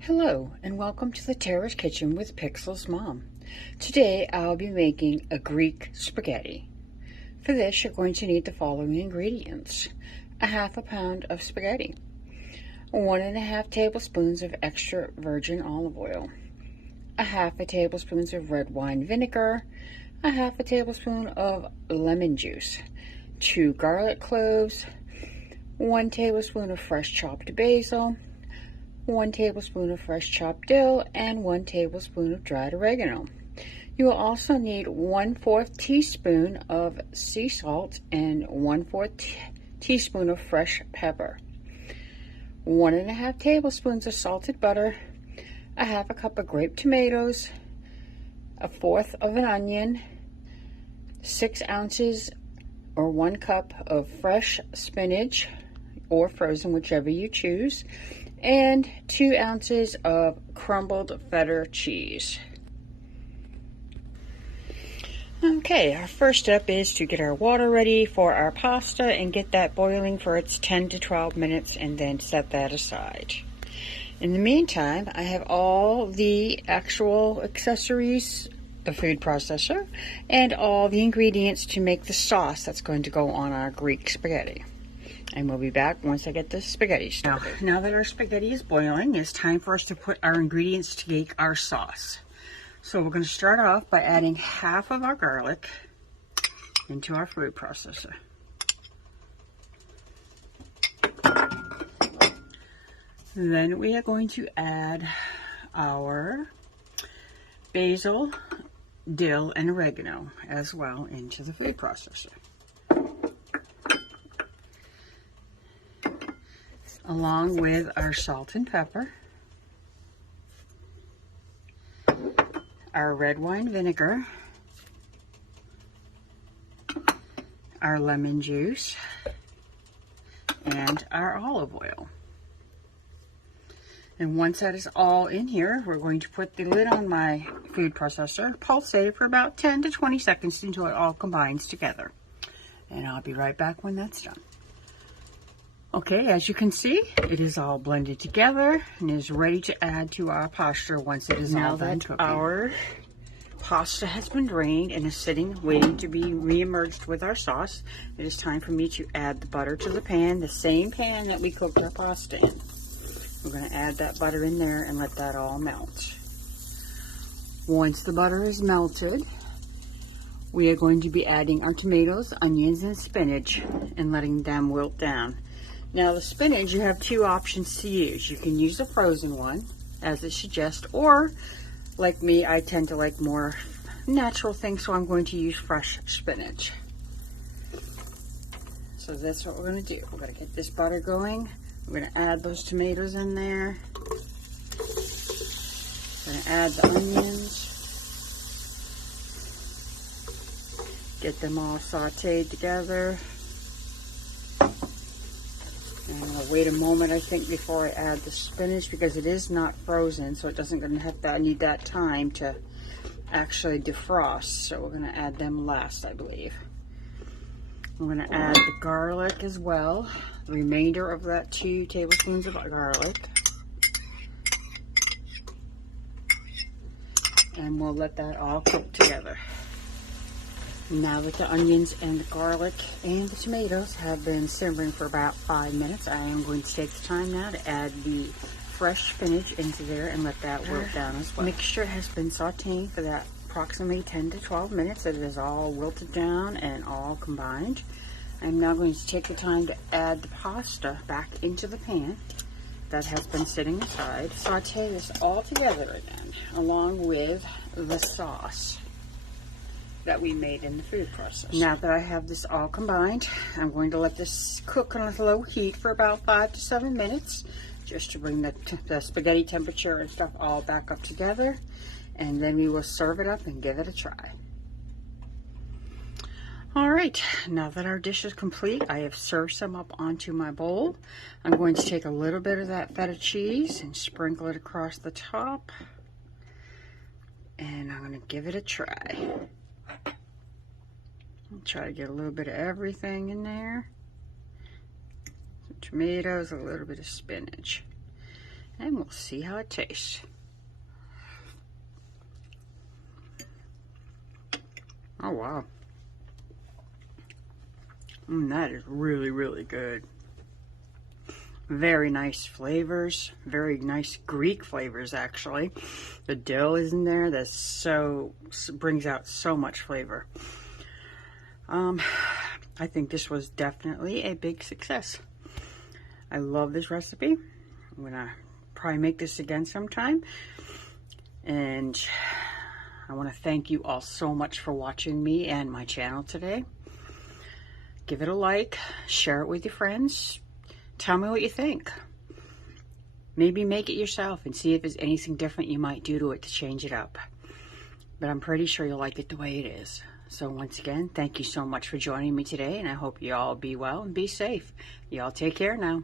Hello and welcome to the Terra Kitchen with Pixel's Mom. Today I'll be making a Greek spaghetti. For this you're going to need the following ingredients. A half a pound of spaghetti, 1.5 tablespoons of extra virgin olive oil, a half a tablespoon of red wine vinegar, a half a tablespoon of lemon juice, 2 garlic cloves, 1 tablespoon of fresh chopped basil, 1 tablespoon of fresh chopped dill, and 1 tablespoon of dried oregano. You will also need 1/4 teaspoon of sea salt and 1/4 teaspoon of fresh pepper, 1.5 tablespoons of salted butter, a half a cup of grape tomatoes, 1/4 of an onion, 6 ounces or 1 cup of fresh spinach or frozen, whichever you choose, and 2 ounces of crumbled feta cheese. Okay, our first step is to get our water ready for our pasta and get that boiling for its 10 to 12 minutes and then set that aside. In the meantime, I have all the actual accessories, the food processor, and all the ingredients to make the sauce that's going to go on our Greek spaghetti. And we'll be back once I get the spaghetti started. Now that our spaghetti is boiling, it's time for us to put our ingredients to make our sauce. So we're going to start off by adding half of our garlic into our food processor. Then we are going to add our basil, dill, and oregano as well into the food processor, along with our salt and pepper, our red wine vinegar, our lemon juice, and our olive oil. And once that is all in here, we're going to put the lid on my food processor, pulsate it for about 10 to 20 seconds until it all combines together. And I'll be right back when that's done. Okay, as you can see, it is all blended together and is ready to add to our pasta once it is all done cooking. Now that our pasta has been drained and is sitting waiting to be re-emerged with our sauce, it is time for me to add the butter to the pan, the same pan that we cooked our pasta in. We're going to add that butter in there and let that all melt. Once the butter is melted, we are going to be adding our tomatoes, onions, and spinach and letting them wilt down. Now the spinach, you have 2 options to use. You can use a frozen one, as it suggests, or like me, I tend to like more natural things, so I'm going to use fresh spinach. So that's what we're going to do. We're going to get this butter going. We're going to add those tomatoes in there. We're going to add the onions. Get them all sauteed together. And I'll wait a moment, I think, before I add the spinach because it is not frozen, so it doesn't going to have that. I need that time to actually defrost. So we're going to add them last, I believe. We're going to add the garlic as well. The remainder of that 2 tablespoons of garlic. And we'll let that all cook together. Now that the onions and the garlic and the tomatoes have been simmering for about 5 minutes, I am going to take the time now to add the fresh spinach into there and let that wilt down as well. Mixture has been sauteing for that approximately 10 to 12 minutes. It is all wilted down and all combined. I'm now going to take the time to add the pasta back into the pan that has been sitting aside. Saute this all together again, along with the sauce that we made in the food processor. Now that I have this all combined, I'm going to let this cook on a low heat for about 5 to 7 minutes, just to bring the spaghetti temperature and stuff all back up together, and then we will serve it up and give it a try. Alright, now that our dish is complete, I have served some up onto my bowl. I'm going to take a little bit of that feta cheese and sprinkle it across the top, and I'm going to give it a try. I'll try to get a little bit of everything in there. tomatoes, a little bit of spinach. And we'll see how it tastes. Oh, wow. That is really, really good. Very nice flavors. Very nice Greek flavors, actually. The dill is in there. That brings out so much flavor. I think this was definitely a big success. I love this recipe. I'm gonna probably make this again sometime. And I want to thank you all so much for watching me and my channel today. Give it a like, share it with your friends. Tell me what you think. Maybe make it yourself and see if there's anything different you might do to it to change it up. But I'm pretty sure you'll like it the way it is. So once again, thank you so much for joining me today, and I hope you all be well and be safe. You all take care now.